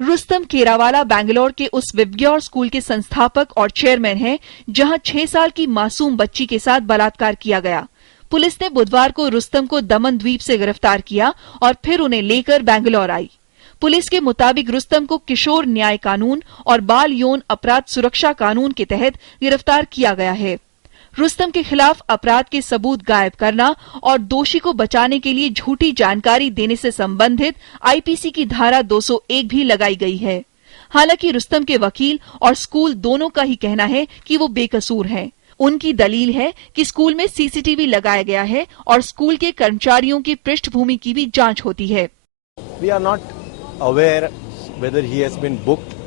रुस्तम केरावाला बेंगलोर के उस VIBGYOR school के संस्थापक और चेयरमैन हैं जहां 6 साल की मासूम बच्ची के साथ बलात्कार किया गया। पुलिस ने बुधवार को रुस्तम को दमन द्वीप से गिरफ्तार किया और फिर उन्हें लेकर बेंगलोर आई। पुलिस के मुताबिक रुस्तम को किशोर न्याय कानून और बाल यौन अपराध सुरक्षा कानून के तहत गिरफ्तार किया गया है। रुस्तम के खिलाफ अपराध के सबूत गायब करना और दोषी को बचाने के लिए झूठी जानकारी देने से संबंधित आईपीसी की धारा 201 भी लगाई गई है। हालांकि रुस्तम के वकील और स्कूल दोनों का ही कहना है कि वो बेकसूर हैं। उनकी दलील है कि स्कूल में सीसीटीवी लगाया गया है और स्कूल के कर्मचारियों की पृष्ठभूमि की भी जांच होती है। We are not aware whether he has been booked,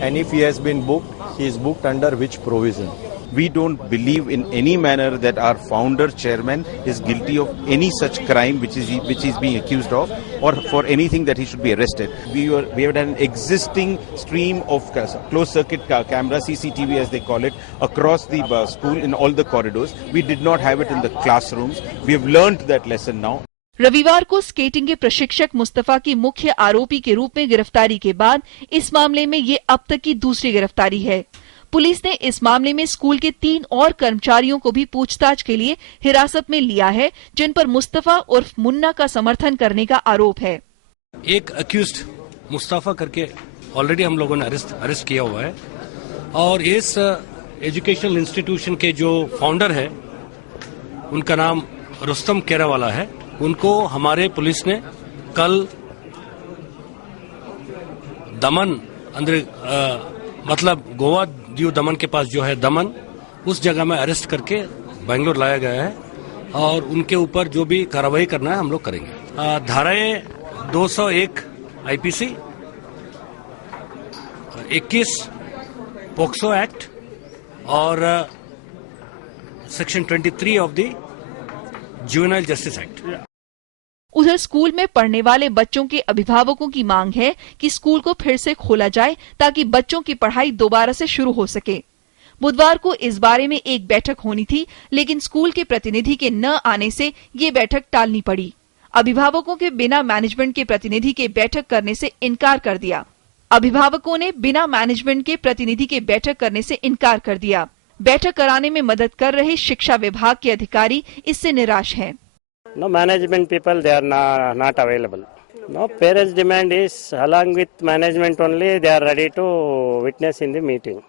and if he has been booked, he is booked under which provision. We don't believe in any manner that our founder chairman is guilty of any such crime which is being accused of, or for anything that he should be arrested. We have an existing stream of closed circuit camera, CCTV as they call it, across the school in all the corridors. We did not have it in the classrooms. We have learnt that lesson now. रविवार को skating के प्रशिक्षक मुस्तफा की मुख्य आरोपी के रूप में गिरफ्तारी के बाद इस मामले में ये अब तक की दूसरी गिरफ्तारी है। पुलिस ने इस मामले में स्कूल के 3 और कर्मचारियों को भी पूछताछ के लिए हिरासत में लिया है, जिन पर मुस्तफा उर्फ मुन्ना का समर्थन करने का आरोप है। एक अक्यूज्ड मुस्तफा करके ऑलरेडी हम लोगों ने अरेस्ट किया हुआ है और इस एजुकेशनल इंस्टीट्यूशन के जो फाउंडर है उनका नाम रुस्तम केरावाला है। उनको हमारे पुलिस ने कल दमन मतलब गोवा दीव दमन के पास जो है दमन, उस जगह में अरेस्ट करके बेंगलोर लाया गया है और उनके ऊपर जो भी कार्रवाई करना है हम लोग करेंगे। धाराएं 201 आईपीसी, 21 पोक्सो एक्ट और section 23 of the juvenile justice act. उधर स्कूल में पढ़ने वाले बच्चों के अभिभावकों की मांग है कि स्कूल को फिर से खोला जाए ताकि बच्चों की पढ़ाई दोबारा से शुरू हो सके। बुधवार को इस बारे में एक बैठक होनी थी, लेकिन स्कूल के प्रतिनिधि के न आने से ये बैठक टालनी पड़ी। अभिभावकों के बिना मैनेजमेंट के प्रतिनिधि के बैठक करने से इनकार कर दिया। अभिभावकों ने बिना मैनेजमेंट के प्रतिनिधि के बैठक करने से इनकार कर दिया। बैठक कराने में मदद कर रहे शिक्षा विभाग के अधिकारी इससे निराश हैं। No management people, they are not available. No, parents' demand is along with management only, they are ready to witness in the meeting.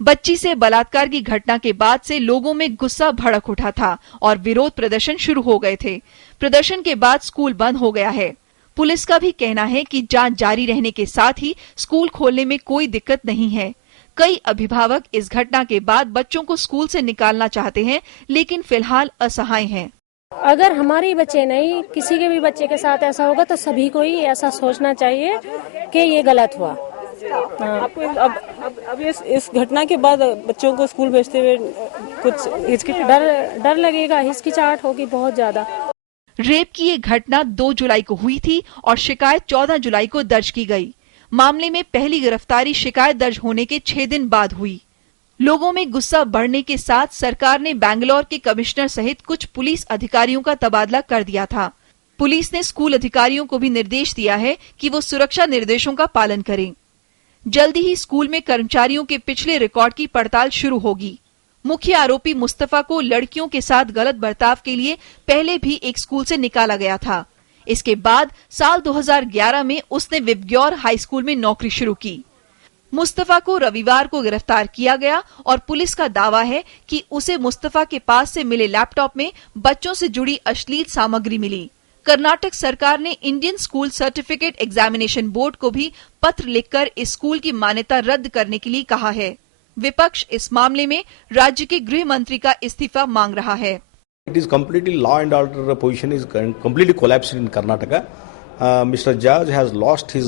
बच्ची से बलात्कार की घटना के बाद से लोगों में गुस्सा भड़क उठा था और विरोध प्रदर्शन शुरू हो गए थे। प्रदर्शन के बाद स्कूल बंद हो गया है। पुलिस का भी कहना है कि जांच जारी रहने के साथ ही स्कूल खोलने में कोई दिक्कत नहीं है। कई अभिभावक इस घटना के बाद बच्चों को स्कूल से निकालना चाहते हैं, लेकिन फिलहाल असहाय हैं। अगर हमारे बच्चे नहीं, किसी के भी बच्चे के साथ ऐसा होगा तो सभी को ही ऐसा सोचना चाहिए कि ये गलत हुआ। आपको अब इस घटना के बाद बच्चों को स्कूल भेजते हुए कुछ डर लगेगा, हिचकिचाहट होगी बहुत ज्यादा। रेप की ये घटना 2 जुलाई को हुई थी और शिकायत 14 जुलाई को दर्ज की गई। मामले में पहली गिरफ्तारी शिकायत दर्ज होने के 6 दिन बाद हुई। लोगों में गुस्सा बढ़ने के साथ सरकार ने बेंगलोर के कमिश्नर सहित कुछ पुलिस अधिकारियों का तबादला कर दिया था। पुलिस ने स्कूल अधिकारियों को भी निर्देश दिया है कि वो सुरक्षा निर्देशों का पालन करें। जल्दी ही स्कूल में कर्मचारियों के पिछले रिकॉर्ड की पड़ताल शुरू होगी। मुख्य आरोपी मुस्तफा को लड़कियों के साथ गलत बर्ताव के लिए पहले भी एक स्कूल से निकाला गया था। इसके बाद साल 2011 में उसने विबग्योर हाई स्कूल में नौकरी शुरू की। मुस्तफा को रविवार को गिरफ्तार किया गया और पुलिस का दावा है कि उसे मुस्तफा के पास से मिले लैपटॉप में बच्चों से जुड़ी अश्लील सामग्री मिली। कर्नाटक सरकार ने Indian school certificate examination board को भी पत्र लिखकर इस स्कूल की मान्यता रद्द करने के लिए कहा है। विपक्ष इस मामले में राज्य के गृह मंत्री का इस्तीफा मांग रहा है। It is completely law and order position is completely collapsed in Karnataka. Mr. Judge has lost his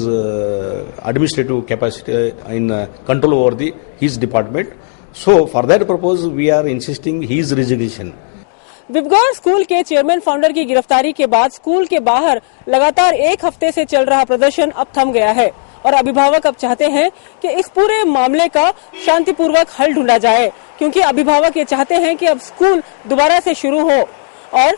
administrative capacity in control over his department. So for that purpose we are insisting his resignation. VIBGYOR school के chairman founder की गिरफ्तारी के बाद school के बाहर लगातार 1 हफ्ते से चल रहा प्रदर्शन अब थम गया है और अभिभावक अब चाहते हैं कि इस पूरे मामले का शांतिपूर्वक हल ढूंढा जाए, क्योंकि अभिभावक ये चाहते हैं कि अब स्कूल दोबारा से शुरू हो और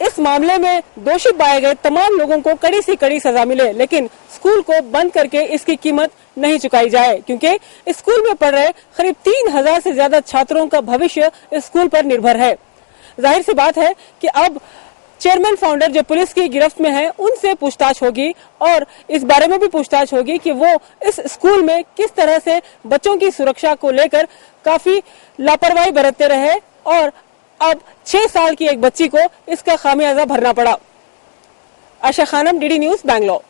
इस मामले में दोषी पाए गए तमाम लोगों को कड़ी से कड़ी सजा मिले, लेकिन स्कूल को बंद करके इसकी कीमत नहीं चुकाई जाए, क्योंकि इस स्कूल में पढ़ रहे करीब 3000 से ज्यादा छात्रों का भविष्य इस स्कूल पर निर्भर है। जाहिर सी बात है कि अब चेयरमैन फाउंडर जो पुलिस की गिरफ्त में है, उनसे पूछताछ होगी और इस बारे में भी पूछताछ होगी कि वो इस स्कूल में किस तरह से बच्चों की सुरक्षा को लेकर काफी लापरवाही बरतते रहे और अब 6 साल की एक बच्ची को इसका खामियाजा भरना पड़ा। आशा खानम, डीडी न्यूज, बैंगलोर।